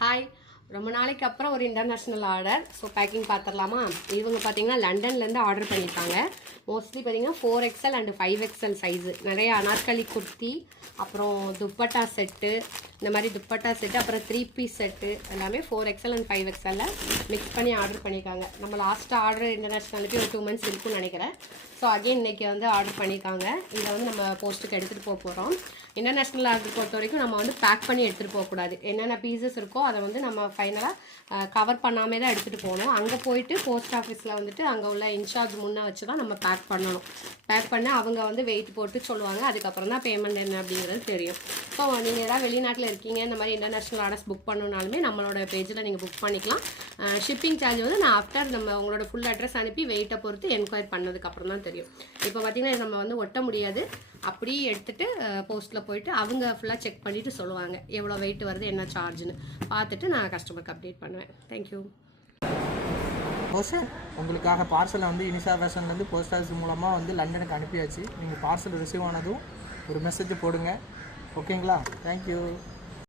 Hi, ரொம்ப நாளைக்கு அப்புறம் ஒரு இன்டர்நேஷ்னல் ஆர்டர். ஸோ பேக்கிங் பார்த்துடலாமா? இவங்க பார்த்தீங்கன்னா லண்டன்லேருந்து ஆர்டர் பண்ணியிருக்காங்க. மோஸ்ட்லி பார்த்தீங்கன்னா 4XL அண்ட் 5XL சைஸு. நிறைய அனார்கலி குர்த்தி, அப்புறம் துப்பட்டா செட்டு, இந்த மாதிரி துப்பட்டா செட்டு, அப்புறம் 3 பீஸ் செட்டு எல்லாமே 4XL அண்ட் 5XL மிக்ஸ் பண்ணி ஆர்டர் பண்ணியிருக்காங்க. நம்ம லாஸ்ட்டாக ஆர்டர் இன்டர்நேஷ்னலுக்கு ஒரு 2 months இருக்குன்னு நினைக்கிறேன். ஸோ அகெயின் இன்றைக்கி வந்து ஆர்டர் பண்ணியிருக்காங்க. இதை வந்து நம்ம போஸ்ட்டுக்கு எடுத்துகிட்டு போக போகிறோம். இன்டர்நேஷ்னல் ஆர்டர் பொறுத்த வரைக்கும் நம்ம வந்து பேக் பண்ணி எடுத்துகிட்டு போகக்கூடாது. என்னென்ன பீசஸ் இருக்கோ அதை வந்து நம்ம ஃபைனலாக கவர் பண்ணாமே தான் எடுத்துகிட்டு போகணும். அங்கே போயிட்டு போஸ்ட் ஆஃபீஸில் வந்துட்டு அங்கே உள்ள இன்சார்ஜ் முன்னே வச்சு தான் நம்ம பேக் பண்ணணும். பேக் பண்ண அவங்க வந்து வெயிட் போட்டு சொல்லுவாங்க. அதுக்கப்புறம் தான் பேமெண்ட் என்ன அப்படிங்கிறது தெரியும். ஸோ நீங்கள் ஏதாவது வெளிநாட்டில் இருக்கீங்க, இந்த மாதிரி இன்டர்நேஷ்னல் ஆர்டர்ஸ் புக் பண்ணணுனாலுமே நம்மளோட பேஜில் நீங்கள் புக் பண்ணிக்கலாம். ஷிப்பிங் சார்ஜ் வந்து நான் ஆஃப்டர் நம்ம உங்களோட ஃபுல் அட்ரஸ் அனுப்பி வெயிட்டை பொறுத்து என்கொயர் பண்ணதுக்கப்புறம் தான் தெரியும். இப்போ பார்த்தீங்கன்னா நம்ம வந்து ஒட்ட முடியாது. அப்படியே எடுத்துகிட்டு போஸ்ட்டில் போயிட்டு அவங்க ஃபுல்லாக செக் பண்ணிவிட்டு சொல்லுவாங்க எவ்வளோ வெயிட் வருது, என்ன சார்ஜ்னு பார்த்துட்டு நான் கஸ்டமருக்கு அப்டேட் பண்ணுவேன். தேங்க்யூ. சார், உங்களுக்காக பார்சலை வந்து இனிஷா ஃபேஷன்லேருந்து போஸ்ட் ஆஃபீஸ் மூலமாக வந்து லண்டனுக்கு அனுப்பியாச்சு. நீங்கள் பார்சல் ரிசீவ் ஆனதும் ஒரு மெசேஜ் போடுங்க, ஓகேங்களா? தேங்க்யூ.